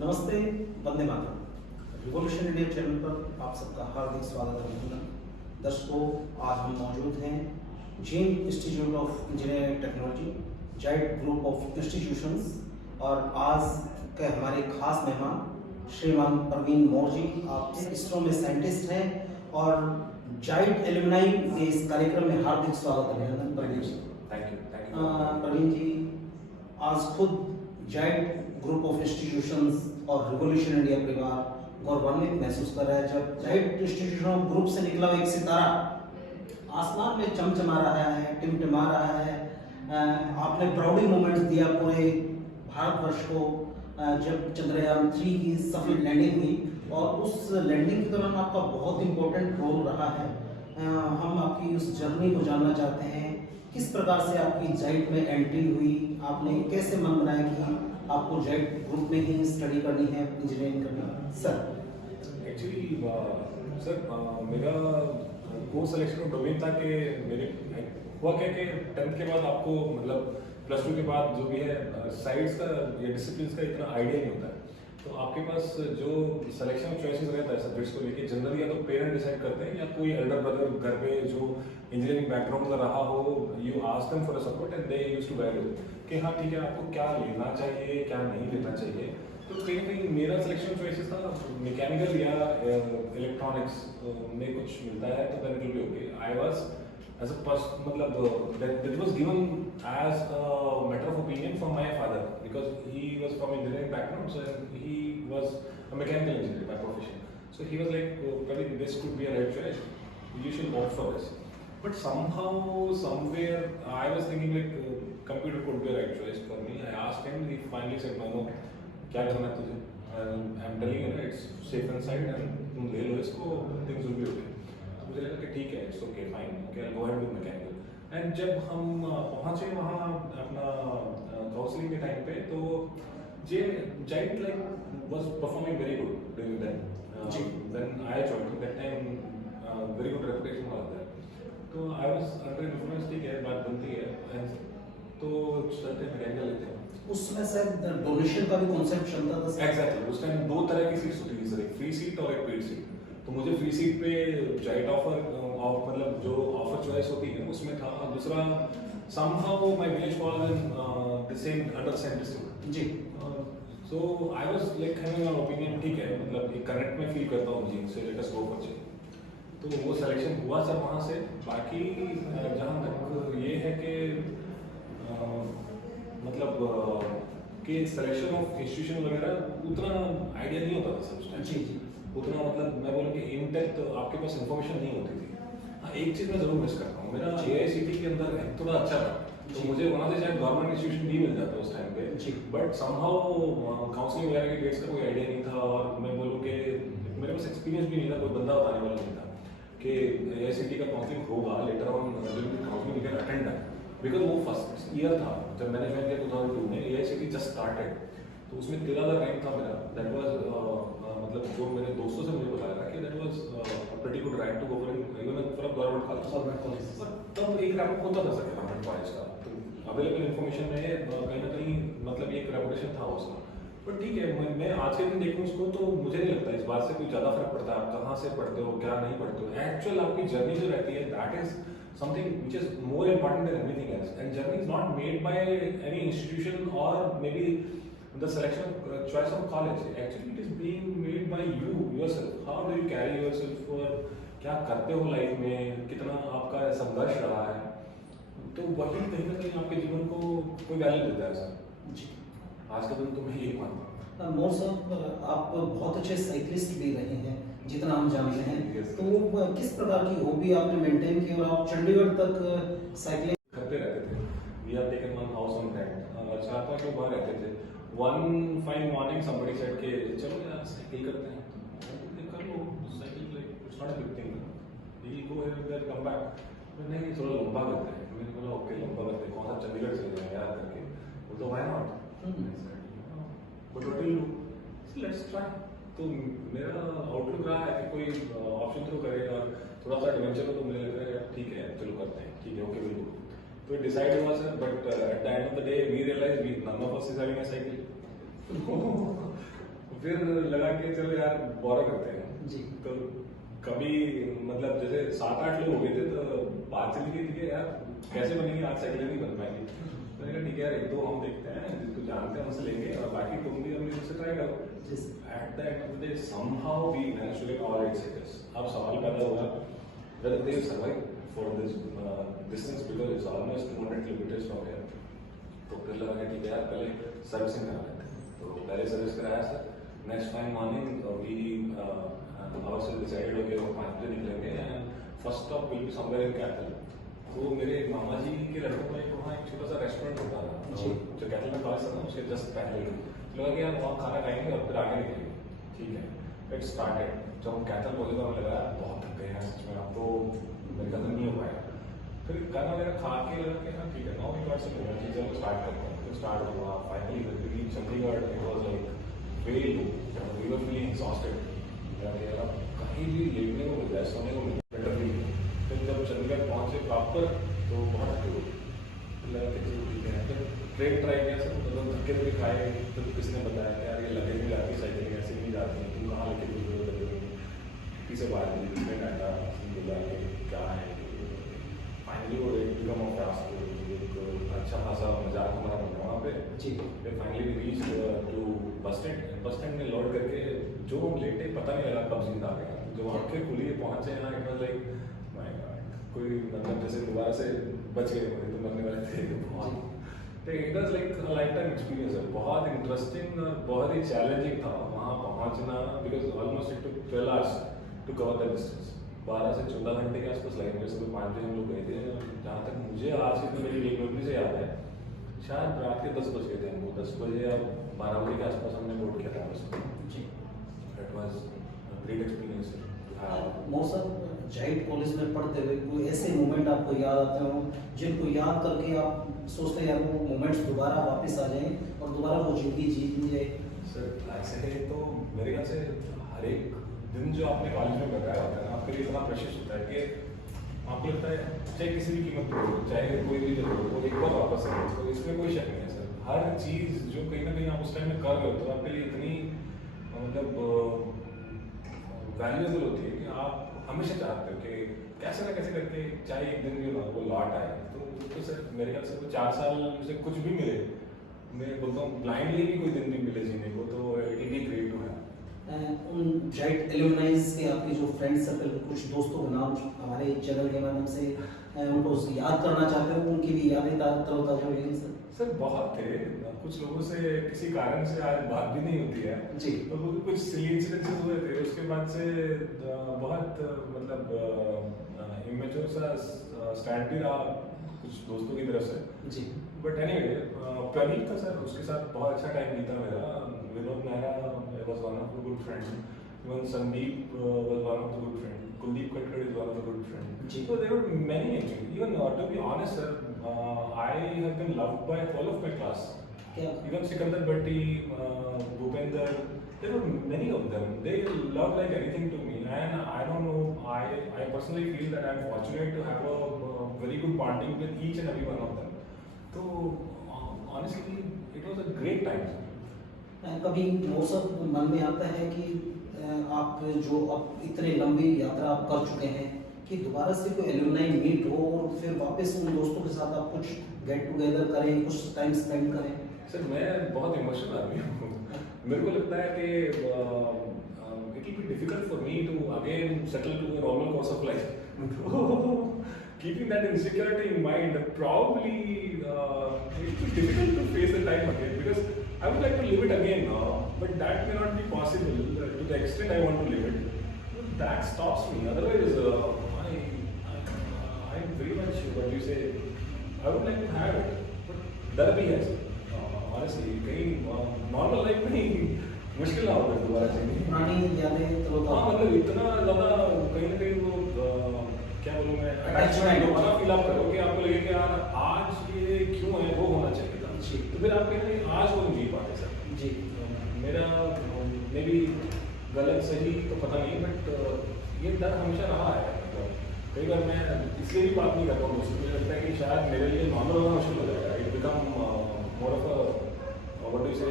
नमस्ते, Vande Mataram. Revolution India channel पर आप सबका हार्दिक स्वागत है। अभिनंदन दर्शकों, आज हम मौजूद हैं जीन institute of engineering technology, JIET group of institutions, और आज के हमारे खास मेहमान श्रीमान प्रवीण मौर्य जी। आप इसरो में साइंटिस्ट हैं और जाइड एलुमनाई के इस कार्यक्रम में हार्दिक स्वागत है। अभिनंदन प्रवीण जी। Thank you. प्रवीण जी, आज खुद जाइड ग्रुप ऑफ इंस्टीट्यूशंस और रिवॉल्यूशन इंडिया परिवार गौरवान्वित महसूस कर रहा है जब जाइड इंस्टीट्यूशन ऑफ ग्रुप से निकला हुआ एक सितारा आसमान में चमचमा रहा है, टिमटिमा रहा है। आपने प्राउडी मोमेंट्स दिया पूरे भारतवर्ष को जब चंद्रयान 3 की सफल लैंडिंग हुई, और उस लैंडिंग के दौरान आपका बहुत इंपॉर्टेंट रोल रहा है। हम आपकी उस जर्नी को जानना चाहते हैं। किस प्रकार से आपकी जाइड में एंट्री हुई, आपने कैसे मन बनाया कि आपको जाइड ग्रुप में ही स्टडी करनी है, इंजीनियरिंग करनी है? सर एक्चुअली मेरा कोर्स सिलेक्शन का डोमेन था कि मेरे हुआ क्या कि 10th के बाद आपको मतलब +2 के बाद जो भी है साइड्स का या डिसिप्लिन का इतना आइडिया नहीं होता है। तो आपके पास जो सिलेक्शन चॉइसेस रहता है सब्जेक्ट्स को लेके जनरली या तो पेरेंट डिसाइड करते हैं या कोई एल्डर ब्रदर घर पे जो इंजीनियरिंग बैकग्राउंड का रहा हो, you ask them for a support and they used to guide कि हाँ ठीक है, आपको क्या लेना चाहिए क्या नहीं लेना चाहिए। तो कहीं ना कहीं मेरा सिलेक्शन चॉइसेस था मैकेनिकल या इलेक्ट्रॉनिक्स में कुछ मिलता है तो then it will be okay. I was as a person मतलब that was given as a matter of opinion from my father because he was from engineering background, so he was a mechanical engineer by profession. So he was like, probably this could be a right choice, you should opt for this. But somehow somewhere I was thinking like computer could be a right choice for me. I asked him, he finally said no, क्या करना है तुझे, I'm telling you it's safe and sound and तुम ले लो इसको, things will be okay. मुझे लगा कि ठीक है, it's okay fine, okay go ahead with mechanical. And जब हम पहुंचे वहाँ अपना काउंसलिंग के टाइम पे, तो जे JIET like was performing very good during then when I joined that time, very good reputation was there. तो आई वाज अंडर इन्फ्लुएंस, ठीक है बात बनती है, एंड तो चलते मैकेनिकल लेते हैं। उसमें शायद डोनेशन का भी कॉन्सेप्ट चलता था। एग्जैक्टली, उस टाइम 2 तरह की सीट्स होती थी सर, एक फ्री सीट और एक पेड सीट। तो मुझे फ्री सीट पे जाइड ऑफर मतलब जो ऑफर चॉइस होती है उसमें था, और दूसरा somehow my village was in the same under same district जी। So I was like having an opinion, ठीक है मतलब एक कनेक्ट में फील करता हूँ जी से, लेट अस गो फॉर जी। तो वो सिलेक्शन हुआ सर वहाँ से। बाकी जहाँ तक ये है कि मतलब कि सिलेक्शन ऑफ इंस्टीट्यूशन वगैरह उतना आइडिया नहीं होता था सर उस टाइम जी। उतना मतलब मैं बोलूँ कि इन डेप्थ तो आपके पास इन्फॉर्मेशन नहीं होती थी। हाँ, एक चीज़ मैं जरूर मिस करता हूँ, मेरा AICTE के अंदर थोड़ा अच्छा था, तो मुझे वहाँ से शायद गवर्नमेंट इंस्टीट्यूशन भी मिल जाता उस टाइम पे, बट समहाउ काउंसलिंग वगैरह के डेट्स का कोई आइडिया नहीं था, और मैं बोलूँ कि मेरे पास एक्सपीरियंस भी नहीं था, कोई बंदा बताने वाला नहीं था कि AICTE का काउंसलिंग होगा। Later on counselling can attend, because वो फर्स्ट ईयर था जब मैंने ज्वाइन किया 2002 में, AICTE जस्ट स्टार्टेड, तो उसमें 13,000 रैंक था मेरा। दैट वाज मतलब जो मेरे दोस्तों से मुझे बताया था कि that was a pretty good rank to go for even for government college. तब एक रैंक होता था सर गवर्नमेंट कॉलेज का, तो अवेलेबल इन्फॉर्मेशन में कहीं ना कहीं मतलब एक रेपुटेशन था उसका। बट ठीक है, मैं आज के दिन देखूँ उसको तो मुझे नहीं लगता इस बात से कोई ज़्यादा फर्क पड़ता है आप कहाँ से पढ़ते हो क्या नहीं पढ़ते हो। एक्चुअल आपकी जर्नी जो रहती है that is something which is more important than everything else, and journey is not made by any institution or maybe the selection choice of college. Actually it is being made by you yourself. How do you carry yourself, और क्या करते हो life में, कितना आपका संघर्ष रहा है, तो वही कहीं ना कहीं आपके जीवन को कोई वैल्यू देता है सर जी। आज के दिन तो मैं यही मानता हूँ। मोर साहब, आप बहुत अच्छे साइकिलिस्ट भी रहे हैं जितना हम जानते हैं, तो किस प्रकार की हॉबी आपने मेंटेन की और आप चंडीगढ़ तक साइकिलिंग करते रहते थे? We have taken one house on rent, 4-5 लोग वहाँ रहते थे। One fine morning somebody said के चलो यार साइकिल करते हैं, कर लो cycle, like it's not a big thing, we go here there come back. नहीं थोड़ा लंबा करते हैं, मैंने बोला ओके लंबा करते हैं, कौन सा चंडीगढ़ चले जाएंगे यार करके, वो तो why not, but what will do, let's try. तो मेरा आउटलुक रहा है कि कोई ऑप्शन थ्रू करेगा थोड़ा सा एडवेंचर हो, तो मुझे लग रहा है ठीक है चलो करते हैं, ठीक है ओके विल डू। तो डिसाइड हुआ sir, but at the end of the day we realize we none of us is having a cycle. फिर लगा कि चलो यार बोरा करते हैं जी। तो कभी मतलब जैसे 7-8 लोग हो गए थे तो बात चली गई थी कि यार कैसे बनेगी आज साइकिल नहीं बन पाएगी। तो मैंने कहा ठीक है यार 1-2 हम देखते हैं जिसको जानते हैं उनसे लेंगे और बाकी तुम भी अपनी से ट्राई करो। Eight the end of the day somehow we managed to get all 8 seaters। अब सवाल पैदा हुआ whether they survive for this distance because it's almost 200 kilometers from here। तो फिर लगा कि ठीक है यार पहले सर्विसिंग करा लेते हैं। तो पहले सर्विस कराया sir, next time morning we ourselves decided हो गया 5 बजे निकलेंगे and first stop will be somewhere in Kaithal. तो मेरे मामा जी के लड़कों का एक वहाँ एक छोटा सा रेस्टोरेंट होता था जो कैथल में पास था ना उसके जस्ट पहले लगा कि यार वहाँ खाना खाएंगे और फिर आगे निकलेंगे। ठीक है, इट स्टार्टेड। जब हम कैथल पहुँचे तो हमें लगा बहुत थक गए हैं सच में, अब तो मेरे ख्याल नहीं हो पाएगा। फिर खाना वगैरह खा के लगा कि हाँ ठीक है now we got some energy, चलो स्टार्ट करते हैं। फिर स्टार्ट हुआ, finally we reached Chandigarh. It was like very low, we were feeling exhausted. यार कहीं भी लेटने को मिल जाए, सोने को मिल जाए, बेटर फील। फिर जब चंडीगढ़ पहुंचे प्रॉपर तो बहुत थके हो, लगा कि चलो ठीक है। फिर ट्रेन ट्राई किया सब, मतलब धक्के धक्के खाए। तो किसने बताया कि यार ये लगे नहीं जाती साइकिलिंग, ऐसे नहीं जाती, तुम कहाँ लेके दूर लगेगी। किसी बात नहीं, किसने डांटा बोला कि क्या है। फाइनली वो एक बिकम ऑफ टास्क, एक अच्छा खासा मजाक हमारा बना वहाँ पे। जी। फिर finally reach to bus stand. Bus stand में लौट करके जो लेटे पता नहीं लगा कब जिंदा आ गया। जो आंखें खुली पहुंचे यहाँ, it was like my God, कोई मतलब जैसे दोबारा से बच गए तो मरने वाले थे। बहुत it was like a life time experience है, बहुत इंटरेस्टिंग और बहुत ही चैलेंजिंग था वहाँ पहुँचना। Because almost it took 12 hours to cover the distance. 12 से 14 घंटे के आसपास लाइन में सुबह 5 बजे हम लोग गए थे। जहाँ तक मुझे आज की मेरी एक मेमोरी से याद है, शायद रात के 10 बज गए थे हमको। 10 बजे या 12 बजे के आसपास हमने बोर्ड किया था बस। जी। That was great experience. मौसम जाइट कॉलेज में पढ़ते हुए कोई ऐसे मोमेंट आपको याद आते हो जिनको याद करके आप सोचते हैं यार वो मोमेंट्स दोबारा वापस आ जाएं और दोबारा वो जिंदगी जीत ली जाए? सर ऐसे तो मेरे ख्याल से हर एक दिन जो आपने कॉलेज में बताया होता है ना, आपके लिए इतना प्रेशियस होता है कि आपको लगता है चाहे किसी भी कीमत पर हो, चाहे कोई भी जरूर हो, वो एक बार वापस आए। तो इसमें कोई शक नहीं है सर। हर चीज़ जो कहीं ना कहीं आप उस टाइम में कर रहे हो तो आपके लिए इतनी मतलब वैल्यूएबल होती है कि आप हमेशा चाहते हो कि कैसे ना कैसे करके चाहे एक दिन भी ना वो लौट आए। तो सर मेरे ख्याल से वो 4 साल से कुछ भी मिले, मैं बोलता हूँ ब्लाइंडली भी कोई दिन भी मिले जीने को, तो it is great to have. उन जाइट एलुमनाइज के आपके जो फ्रेंड सर्कल के कुछ दोस्तों के नाम हमारे चैनल के माध्यम से उनको याद करना चाहते हो, उनकी भी यादें तरोताजा हो गई सर? सर बहुत थे, कुछ लोगों से किसी कारण से आज बात भी नहीं होती है जी। तो कुछ सिली इंसिडेंसेस हुए थे, उसके बाद से बहुत मतलब इमेच्योर सा स्टैंड भी रहा कुछ दोस्तों की तरफ से। जी। बट एनीवे प्रदीप था सर, उसके साथ बहुत अच्छा टाइम बीता मेरा। Vinod Mehra was one of the good friend, even Sandeep was one of the good friend, Kuldeep Khatkhad is one of the good friend. जी। So there were many actually. Even to be honest, sir, I have been loved by all of my class. क्या? Even Sikandar Bhatti, Bhupender, there were many of them. They love like anything to me, and I don't know. I personally feel that I'm fortunate to have a very good bonding with each and every one of them. So honestly, it was a great time. कभी वो सब मन में आता है कि आप जो अब इतने लंबी यात्रा आप कर चुके हैं कि दोबारा से कोई एलुमनाई मीट हो और फिर वापस उन दोस्तों के साथ आप कुछ गेट टुगेदर करें, कुछ टाइम स्पेंड करें? सर मैं बहुत इमोशनल आदमी हूँ। मेरे को लगता है कि it will be difficult for me to again settle to a normal course of life. Keeping that insecurity in mind, probably it will be difficult to face the time again because I would like to live it again now, but that may not be possible to the extent I want to live it. That stops me. Otherwise, I'm very much what you say. I would like to have it, but डर भी है honestly कहीं normal life में मुश्किल ना हो दोबारा से पुरानी यादें तो हाँ मतलब इतना ज़्यादा कहीं ना कहीं वो क्या बोलूँ मैं अटैचमेंट वाला फील आप करो कि आपको लगे कि यार आज ये क्यों है, वो होना चाहिए था। जी। तो फिर आप कहीं आज वो नहीं जी पाते सर। जी। मेरा मे बी गलत सही तो पता नहीं, बट ये डर हमेशा रहा है। मतलब कई बार मैं इसलिए भी बात नहीं करता हूँ दोस्तों, मुझे लगता है कि शायद मेरे लिए नॉर्मल होना मुश्किल हो जाएगा। It become more of a what do you से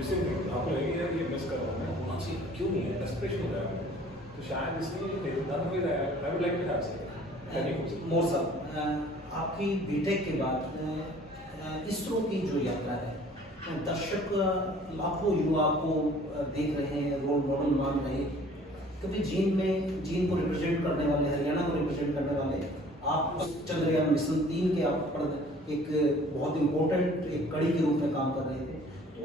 मिसिंग थिंग। आपको लगेगा ये मिस कर रहा हूँ फ्रस्ट्रेशन हो जाएगा। तो शायद इसलिए मेरे नन भी रहा है, I would like to have some more साहब, आपकी बीटेक के बाद इसरो की जो यात्रा है, दर्शक लाखों युवा को देख रहे हैं, रोल मॉडल मान रहे हैं, क्योंकि जीन को रिप्रेजेंट करने वाले, हरियाणा को रिप्रेजेंट करने वाले आप उस चंद्रयान मिशन 3 के आप एक बहुत इम्पोर्टेंट एक कड़ी के रूप में काम कर रहे थे।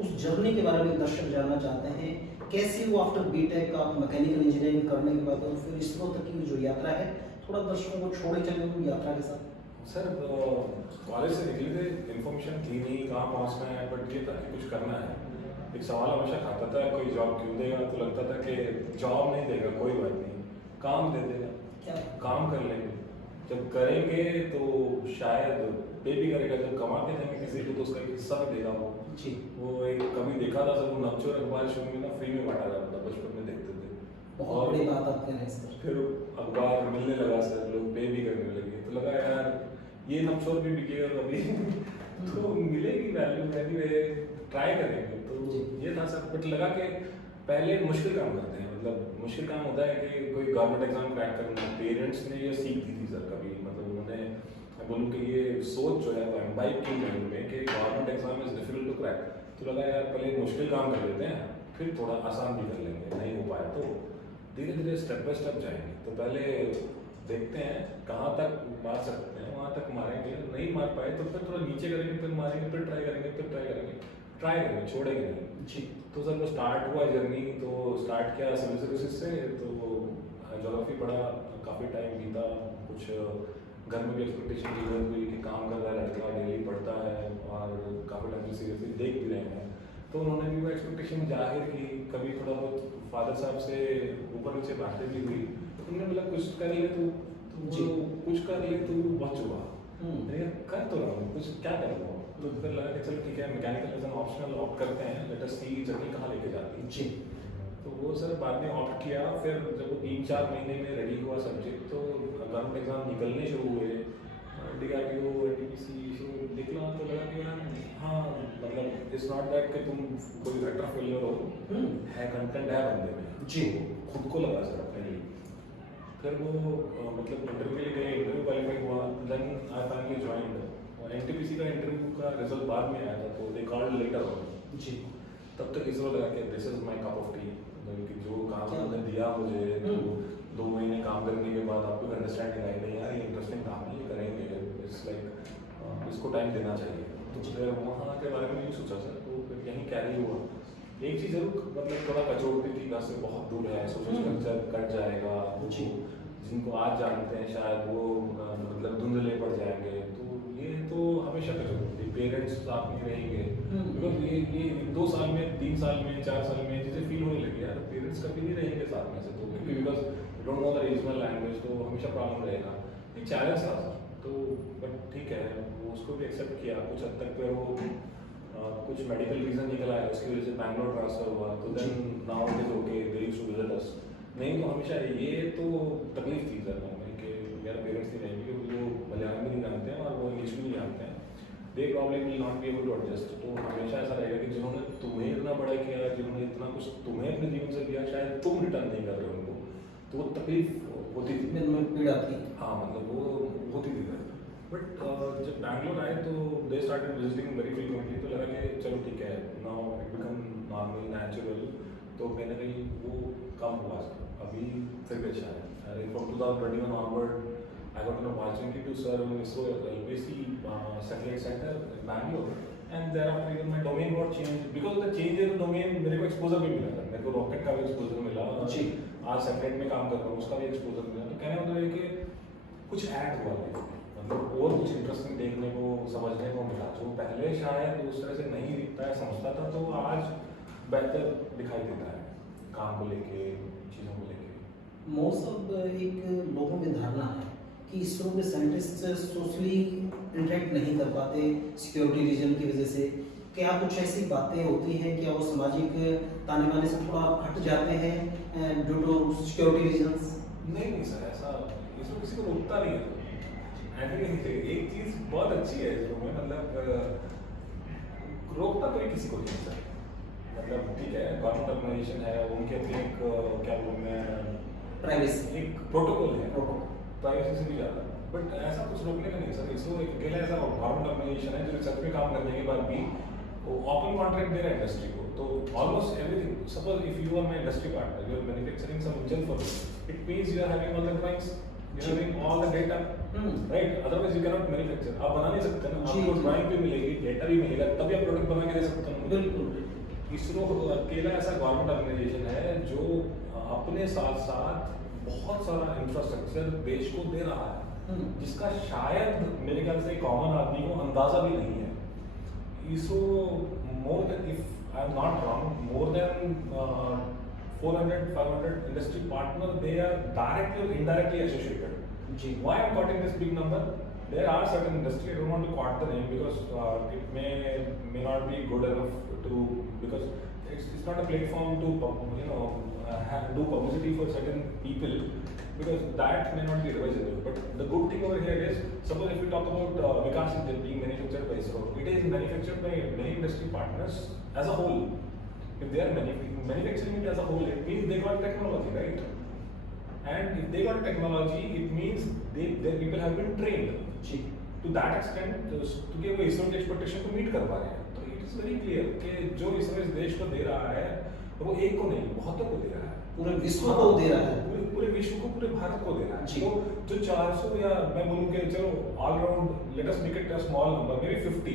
उस जर्नी के बारे में दर्शक जानना चाहते हैं, कैसे वो आफ्टर बीटेक आप मैकेनिकल इंजीनियरिंग करने के बाद और फिर इसरो तक की जो यात्रा है, थोड़ा दर्शकों को छोड़े चले उन यात्रा के साथ। सर कॉलेज से निकले थे, इन्फॉर्मेशन थी नहीं कहाँ पहुँचना है, बट ये था कि कुछ करना है। एक सवाल हमेशा खाता था, कोई जॉब क्यों देगा, तो लगता था कि जॉब नहीं देगा कोई बात नहीं, काम दे देगा, क्या काम कर लेंगे, जब करेंगे तो शायद पे भी करेगा, जब कमा के देंगे किसी को तो उसका एक हिस्सा भी देगा वो। जी, वो एक कभी देखा था सब नवचोर अखबार शुरू में ना फ्री में बांटा जाता था, बचपन में देखते थे। बहुत बड़ी बात आप कह रहे हैं सर। फिर अखबार मिलने लगा सर, लोग पे भी करने लगे, तो लगा यार ये नवचोर भी बिकेगा कभी तो मिलेगी वैल्यू, एनीवे ट्राई करेंगे। तो ये था सर, बट लगा कि पहले मुश्किल काम करते हैं, मतलब मुश्किल काम होता है कि कोई गवर्नमेंट एग्जाम क्रैक करना। पेरेंट्स ने ये सीख दी थी सर कभी, मतलब उन्होंने, मैं बोलूँ कि ये सोच जो है वो एम्बाइब की माइंड में कि government exam is difficult to crack, तो लगा यार पहले मुश्किल काम कर लेते हैं, फिर थोड़ा आसान भी कर लेंगे, नहीं हो पाया तो धीरे धीरे स्टेप बाय स्टेप जाएंगे। तो पहले देखते हैं कहाँ तक मार सकते हैं, वहाँ तक मारेंगे, नहीं मार पाए तो फिर थोड़ा नीचे करेंगे, फिर मारेंगे, फिर ट्राई करेंगे, ट्राई करेंगे, छोड़ेंगे नहीं। जी, तो सर वो स्टार्ट हुआ जर्नी, तो स्टार्ट किया सिविल सर्विसेज से, तो ज्योग्राफी पढ़ा, काफ़ी टाइम बीता, कुछ घर में भी एक्सपेक्टेशन की हुई कि काम कर रहा है लड़का, डेली पढ़ता है और काफ़ी टाइम से सीरियसली देख भी रहे हैं, तो उन्होंने भी वो एक्सपेक्टेशन जाहिर की। कभी थोड़ा बहुत फादर साहब से ऊपर नीचे बातें भी हुई, तो उन्होंने बोला कुछ कर ले तू, जी, कुछ कर ले तू, बहुत चुका कर तो रहा हूँ, कुछ क्या कर रहा हूँ। तो फिर लगा कि चलो ठीक है, mechanical as an optional opt करते हैं, लेट अस सी जर्नी कहाँ लेके जाती है। जी, तो वो सर बाद में ऑप्ट किया। फिर जब वो 3-4 महीने में रेडी हुआ सब्जेक्ट, तो गवर्नमेंट एग्जाम निकलने शुरू हुए, DRDO, NTPC निकला, तो लगा कि यार हाँ, मतलब इट्स नॉट दैट कि तुम कोई अटर फेलियर हो, है कंटेंट है बंदे में जी, खुद को लगा सर अपने लिए। फिर वो मतलब इंटरव्यू के लिए गए, इंटरव्यू क्वालिफाई हुआ, देन आई फाइनली ज्वाइंड। और NTPC का इंटरव्यू का रिजल्ट बाद में आया था, तो दे कॉल्ड लेटर ऑन। जी, तब तक इसरो लगा कि this is my cup of T, कि जो काम उन्होंने दिया मुझे, तो 2 महीने काम करने के बाद आपको अंडरस्टैंडिंग आई, नहीं यार ये इंटरेस्टिंग काम है, ये करेंगे, इट्स लाइक इसको टाइम देना चाहिए। तो फिर वहाँ के बारे में नहीं सोचा सर, तो फिर यहीं कैरी हुआ। एक चीज़ जरूर मतलब थोड़ा कचोटती थी, घर से बहुत दूर है, सोशल स्ट्रक्चर कट जाएगा, जी, जिनको आज जानते हैं शायद वो मतलब धुंधले पड़ जाएंगे, तो ये तो हमेशा कचोटती, पेरेंट्स साथ नहीं रहेंगे, बिकॉज ये 2 साल में, 3 साल में, 4 साल में चीज़ें फील होने लगी यार, पेरेंट्स कभी नहीं रहेंगे साथ में से, तो क्योंकि because don't know the regional language, तो हमेशा प्रॉब्लम रहेगा। एक चैलेंज था सर, तो बट ठीक है, वो उसको भी एक्सेप्ट किया कुछ हद तक। फिर वो कुछ मेडिकल रीजन निकल आया, उसकी वजह से बैंगलोर ट्रांसफर हुआ, तो then now it is okay, they used to visit us. नहीं तो हमेशा ये तो तकलीफ थी सर में कि मेरा पेरेंट्स नहीं रहेंगे, क्योंकि वो मलयालम भी नहीं जानते हैं और वो इंग्लिश भी नहीं जानते हैं, they problem will not be able to adjust. तो हमेशा ऐसा रहेगा कि जिन्होंने तुम्हें इतना बड़ा किया, जिन्होंने इतना कुछ तुम्हें अपने जीवन से दिया, शायद तुम रिटर्न नहीं कर रहे हो उनको, तो वो तकलीफ होती थी, दिल में पीड़ा थी। हाँ मतलब वो होती थी सर। बट जब बैंगलोर आए तो they started visiting very frequently, तो लगा कि चलो ठीक है, now it become normal natural, तो कहीं ना कहीं वो कम हुआ सर। अभी फिर भी अच्छा है। अरे from 2021 onward I got an opportunity to serve in ISRO LPC satellite center in Bangalore, and thereafter even my domain got changed because of the change in the domain, मेरे को exposure भी मिला, मेरे को रॉकेट का भी exposure मिला, जी, आज सैटेलाइट में काम कर रहा हूँ उसका भी एक्सपोजर मिला। तो कहने मतलब है कि कुछ ऐड हुआ है, मतलब और कुछ इंटरेस्टिंग देखने को, समझने को मिला, जो पहले शायद उस तरह से नहीं दिखता है, समझता था, तो आज बेहतर दिखाई देता है काम को लेके, चीज़ों को लेके। मौसम एक लोगों में धारणा है कि इसरो के साइंटिस्ट सोशली इंटरेक्ट नहीं कर पाते सिक्योरिटी रीजन की वजह से। क्या कुछ ऐसी बातें होती हैं, क्या वो सामाजिक ताने बाने से थोड़ा हट जाते हैं ड्यू टू सिक्योरिटी रीजंस? नहीं सर, ऐसा इसमें किसी को रोकता नहीं है। एक चीज़ बहुत अच्छी है इसमें, मतलब रोकता कोई किसी को नहीं सर। मतलब ठीक है गवर्नमेंट ऑर्गेनाइजेशन है, उनके अपने एक क्या बोलते हैं प्राइवेसी एक प्रोटोकॉल है, प्रोटोकॉल। प्राइवेसी से भी ज़्यादा। बट ऐसा कुछ रोकने का नहीं सर, इसरो एक अकेला ऐसा गवर्नमेंट ऑर्गेनाइजेशन है जो रिसर्च में काम करने के बाद भी ओपन कॉन्ट्रैक्ट दे रहा है इंडस्ट्री को। तो almost everything, suppose if you are my industry partner, you are manufacturing some engine for me, it means you are having all the drawings, you are having all the data, right? Otherwise you cannot नॉट मैन्युफैक्चर, आप बना नहीं सकते ना, आपको drawing भी मिलेगी, डेटा भी मिलेगा, तभी आप प्रोडक्ट बना के दे सकते हो। बिल्कुल। इसरो अकेला ऐसा गवर्नमेंट ऑर्गेनाइजेशन है जो अपने साथ साथ बहुत सारा इंफ्रास्ट्रक्चर देश को दे रहा है, जिसका शायद मेरे ख्याल से कॉमन आदमी को अंदाजा भी नहीं है। ISRO more than, if I am not wrong, more than 400-500 industry partner, they are directly or indirectly associated. Why I am quoting this big number? There are certain industry, I don't want to quote the name because it may not be good enough to, because it's not a platform to do publicity for certain people, because that may not be advisable. But the good thing over here is, suppose if we talk about Vikas Engine being manufactured by ISRO, it is manufactured by many industry partners as a whole. If they are manufacturing it as a whole, it means they got technology, right? And if they got technology, it means their people have been trained. To that extent, तो कि वो इसरो के expectation को meet कर पा रहे हैं, तो इट इज वेरी क्लियर कि जो इसरो इस देश को दे रहा है वो एक को नहीं, बहुतों को दे रहा है, पूरे विश्व को दे रहा है, पूरे विश्व को, पूरे भारत को दे रहा है। तो जो 400 या मैं बोलूँ कि चलो all round let us make it a small number, may be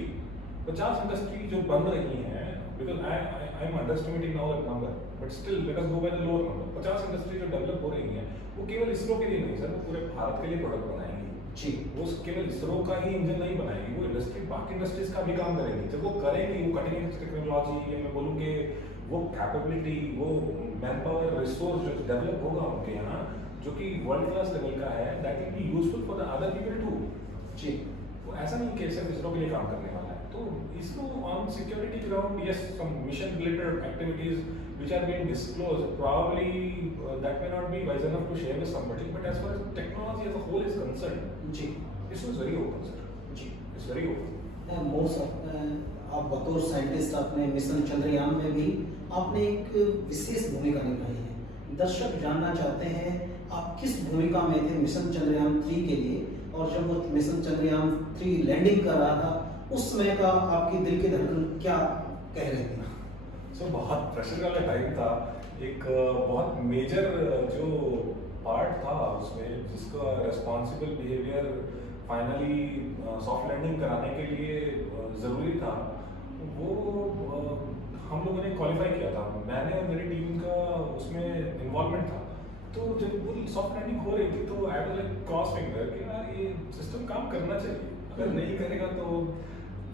50 industry जो बन रही हैं, because I am underestimating now that number, but still let us go by the lower number. 50 industry जो डेवलप हो रही हैं, वो केवल इसरो के लिए नहीं सर, वो पूरे भारत के लिए प्रोडक्ट बनाएंगी। वो केवल इसरो का ही इंजन नहीं बनाएगी, वो इंडस्ट्री बाकी इंडस्ट्रीज का भी काम करेंगी। जब वो करेंगी, वो कटिंग एज टेक्नोलॉजी, या मैं बोलूँ कि वो कैपेबिलिटी, वो मैन पावर रिसोर्स जो डेवलप होगा उनके यहाँ, जो कि वर्ल्ड क्लास लेवल का है, that will be useful for the other people too. वो ऐसा नहीं कि सिर्फ इसरो के लिए काम करने वाला है। तो ISRO on security ground, yes, some mission related activities which are being disclosed, probably that may not be wise enough to share with somebody, but as far as technology as a whole is concerned, ISRO is very open, sir. It's very open. Most आप बतौर scientist आपने mission Chandrayaan में भी आपने एक विशेष भूमिका निभाई है। दर्शक जानना चाहते हैं आप किस भूमिका में थे मिशन चंद्रयान 3 के लिए, और जब वो मिशन चंद्रयान 3 लैंडिंग कर रहा था उस समय का आपकी दिल की धड़कन क्या कह रही थी? सो बहुत प्रेशर वाला टाइम था, एक बहुत मेजर जो पार्ट था उसमें, जिसका responsible behaviour finally soft landing कराने के लिए ज़रूरी था, वो हम लोगों ने क्वालिफाई किया था। मैंने और मेरी टीम का उसमें इन्वॉल्वमेंट था। तो जब वो सॉफ्ट लैंडिंग हो रही थी तो I was like cross finger कि यार ये सिस्टम काम करना चाहिए, अगर नहीं करेगा तो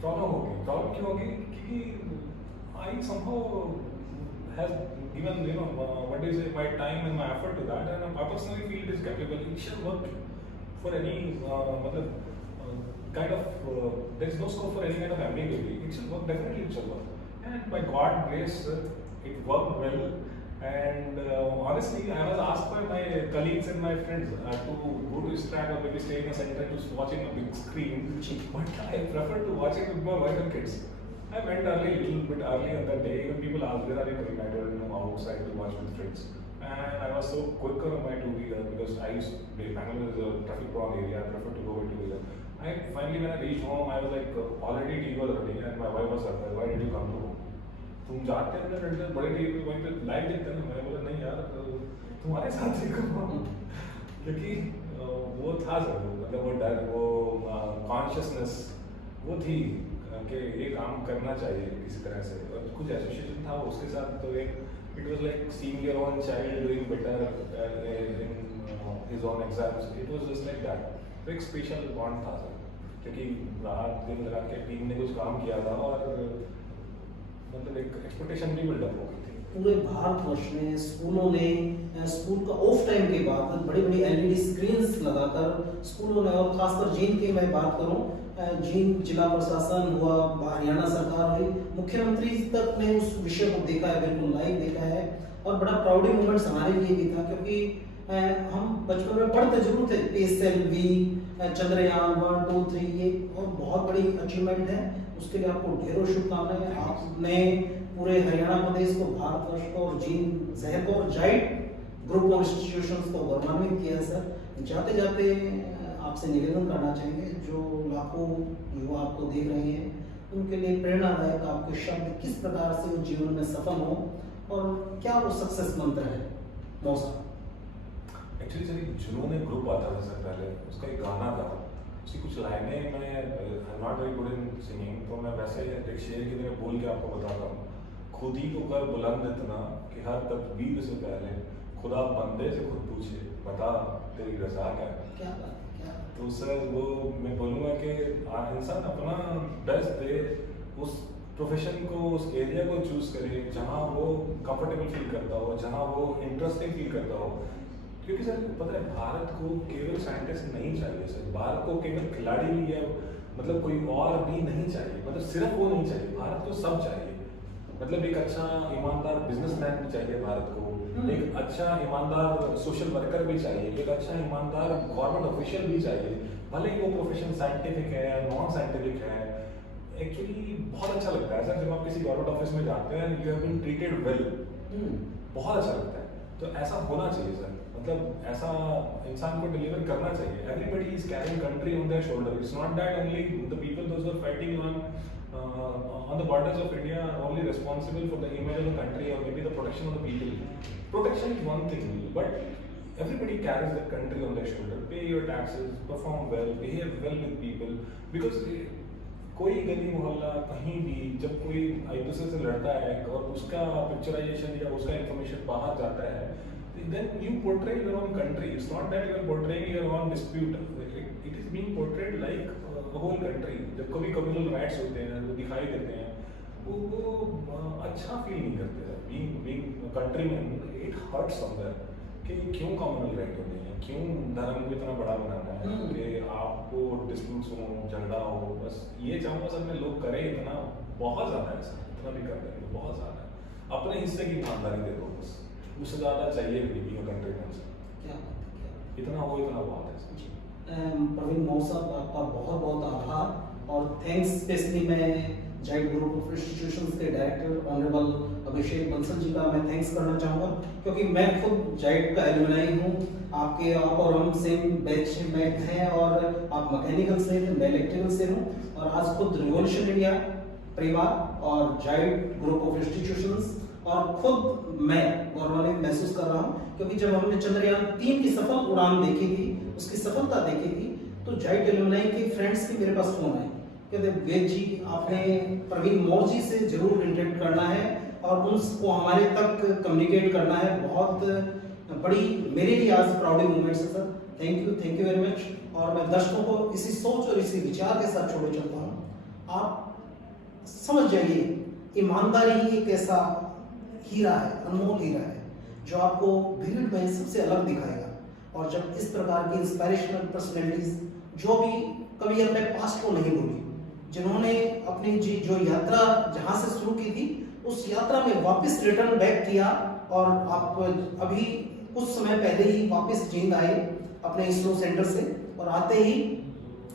प्रॉब्लम होगी। प्रॉब्लम क्यों होगी? क्योंकि I somehow has given what is my time and my effort to that, and I personally feel it is capable, it shall work for any मतलब kind of there is no scope for any kind of ambiguity. It shall work, definitely it shall work, and by God grace it worked well. And honestly, I was asked by my colleagues and my friends to go to ISTRAC or maybe stay in a center to watching a big screen, but I prefer to watch it with my wife and kids. I went early, a little bit early on that day. Even people asked, where are you going? I told them outside to watch with friends. And I was so quicker on my two-wheeler because Bangalore is a traffic-prone area. I prefer to go with two-wheeler. Finally, when I reached home, I was like already TV was running, and my wife was surprised. Why did you come to home? तुम जाते हैं ना बड़े TV पे वहीं पे live देखते हैं। मैंने बोला नहीं यार तुम्हारे साथ देखो, क्योंकि वो था सर, मतलब वो डर, वो कॉन्शियसनेस वो थी कि ये काम करना चाहिए किसी तरह से। और कुछ एसोसिएशन था उसके साथ, तो एक it was like seeing your own child doing better in his own exams, it was just like that. तो एक स्पेशल बॉन्ड था सर, क्योंकि रात दिन लगा के टीम ने कुछ काम किया था और मतलब एक एक्सपेक्टेशन भी बिल्डअप हो गई थी। पूरे भारतवर्ष में स्कूलों ने स्कूल का ऑफ टाइम के बाद बड़ी बड़ी एलईडी स्क्रीन्स लगाकर स्कूलों ने, और खासकर जींद की मैं बात करूं, जींद जिला प्रशासन हुआ, हरियाणा सरकार हुई, मुख्यमंत्री तक ने उस विषय को देखा है, बिल्कुल लाइव देखा है, और बड़ा प्राउडी मोमेंट्स हमारे लिए भी था, क्योंकि हम बचपन में पढ़ते जरूर थे PSLV, चंद्रयान 1, 2, 3, ये और बहुत बड़ी अचीवमेंट है, उसके लिए आपको ढेरों शुभकामनाएं। आपने पूरे हरियाणा प्रदेश को, भारतवर्ष को और जीन जहर को और जाइट ग्रुप ऑफ इंस्टीट्यूशंस को गौरवान्वित किया है सर। जाते जाते आपसे निवेदन करना चाहेंगे, जो लाखों युवा आपको देख रहे हैं उनके लिए प्रेरणादायक आपके शब्द, किस प्रकार से वो जीवन में सफल हो और क्या वो सक्सेस मंत्र है मौसा? एक्चुअली सर एक जुनून एक ग्रुप आता था सर पहले, उसका एक गाना था, उसकी कुछ लाइनें मैं I am not very good in singing, तो मैं वैसे एक शेर की तरह बोल के आपको बताता हूँ। खुद ही को कर बुलंद इतना कि हर तकदीर से पहले खुदा बंदे से खुद पूछे बता तेरी रजा क्या है। क्या बात है, क्या बात तो सर वो मैं बोलूँगा कि इंसान अपना बेस्ट दे, उस प्रोफेशन को, उस एरिया को चूज करे जहाँ वो कंफर्टेबल फील करता हो, जहाँ वो इंटरेस्टिंग फील करता हो। क्योंकि सर पता है भारत को केवल साइंटिस्ट नहीं चाहिए सर, भारत को केवल खिलाड़ी या मतलब कोई और भी नहीं चाहिए, मतलब सिर्फ वो नहीं चाहिए, भारत को सब चाहिए। मतलब एक अच्छा ईमानदार बिजनेसमैन भी चाहिए भारत को, एक अच्छा ईमानदार सोशल वर्कर भी चाहिए, एक अच्छा ईमानदार गवर्नमेंट ऑफिशियल भी चाहिए, भले ही वो प्रोफेशन साइंटिफिक है या नॉन साइंटिफिक है। एक्चुअली बहुत अच्छा लगता है सर जब आप किसी गवर्नमेंट ऑफिस में जाते हैं, you have been treated well, बहुत अच्छा लगता है। तो ऐसा होना चाहिए सर, मतलब ऐसा इंसान को डिलीवर करना चाहिए। Everybody is carrying country on their shoulder, it's not that only the people those are fighting on the borders of India are only responsible for the image of the country or maybe the protection of the people. Protection is one thing, but everybody carries the country on their shoulder. Pay your taxes, perform well, behave well with people. Because कोई गली मोहल्ला कहीं भी जब कोई एक दूसरे से लड़ता है और उसका पिक्चराइजेशन या उसका इंफॉर्मेशन बाहर जाता है, then you portray your own country. It's not that you are portraying your own dispute. It is being portrayed like the whole country. जब कभी कम्युनल राइट्स होते हैं वो दिखाई देते हैं, वो अच्छा फील नहीं करते sir. Being countryman it hurts somewhere कि क्यों कम्युनल राइट होने हैं, क्यों धर्म को इतना बड़ा बनाना है कि आपको डिस्प्यूट्स हो, झगड़ा हो। बस ये चाहूँगा सर मैं लोग करें इतना, बहुत ज़्यादा है सर, इतना भी कर देंगे बहुत ज़्यादा है। अपने हिस्से की ईमानदारी दे दो बस, उससे ज़्यादा चाहिए भी बीइंग कंट्रीमैन सर। क्या इतना हो इतना बहुत है सर। प्रवीण मौसा, आपका बहुत बहुत आभार और थैंक्स। स्पेशली मैं जाइट ग्रुप ऑफ इंस्टीट्यूशंस के डायरेक्टर ऑनरेबल अभिषेक बंसल जी का मैं थैंक्स करना चाहूँगा, क्योंकि मैं खुद जाइट का एलुमनाई हूँ। आप और हम सेम बैच मेट हैं और आप मैकेनिकल से, मैं इलेक्ट्रिकल से हूँ और आज खुद रिवॉल्यूशन इंडिया परिवार और जाइट ग्रुप ऑफ इंस्टीट्यूशंस और खुद मैं गौरवान्वित महसूस कर रहा हूँ, क्योंकि जब हमने चंद्रयान 3 की सफल उड़ान देखी थी, उसकी सफलता देखी थी, तो जाइट एलुमनाई के फ्रेंड्स के मेरे पास फोन आए, कहते वेद जी आपने प्रवीण मौर्य जी से जरूर इंटरेक्ट करना है और उनको हमारे तक कम्युनिकेट करना है। बहुत बड़ी मेरे लिए आज प्राउडी मोमेंट है sir. Thank you very much. और मैं दर्शकों को इसी सोच और इसी विचार के साथ छोड़े चलता हूँ। आप समझ जाइए, ईमानदारी ही एक ऐसा हीरा है, अनमोल हीरा है, जो आपको भीड़ में सबसे अलग दिखाएगा। और जब इस प्रकार की इंस्पिरेशनल पर्सनैलिटीज जो भी कभी अपने पास्ट को नहीं भूली, जिन्होंने अपनी जो यात्रा जहां से शुरू की थी उस यात्रा में वापस रिटर्न बैक किया और आप अभी कुछ समय पहले ही वापस जींद आए अपने इसरो सेंटर से और आते ही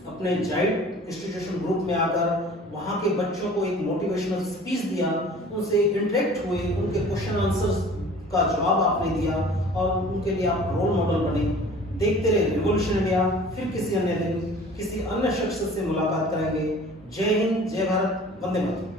अपने जाइट इंस्टीट्यूशन ग्रुप में आकर वहाँ के बच्चों को एक मोटिवेशनल स्पीच दिया, उनसे इंटरेक्ट हुए, उनके क्वेश्चन आंसर्स का जवाब आपने दिया और उनके लिए आप रोल मॉडल बने। देखते रहे रिवॉल्यूशन इंडिया। फिर किसी अन्य दिन किसी अन्य शख्स से मुलाकात करेंगे। जय हिंद, जय भारत, वंदे मातरम।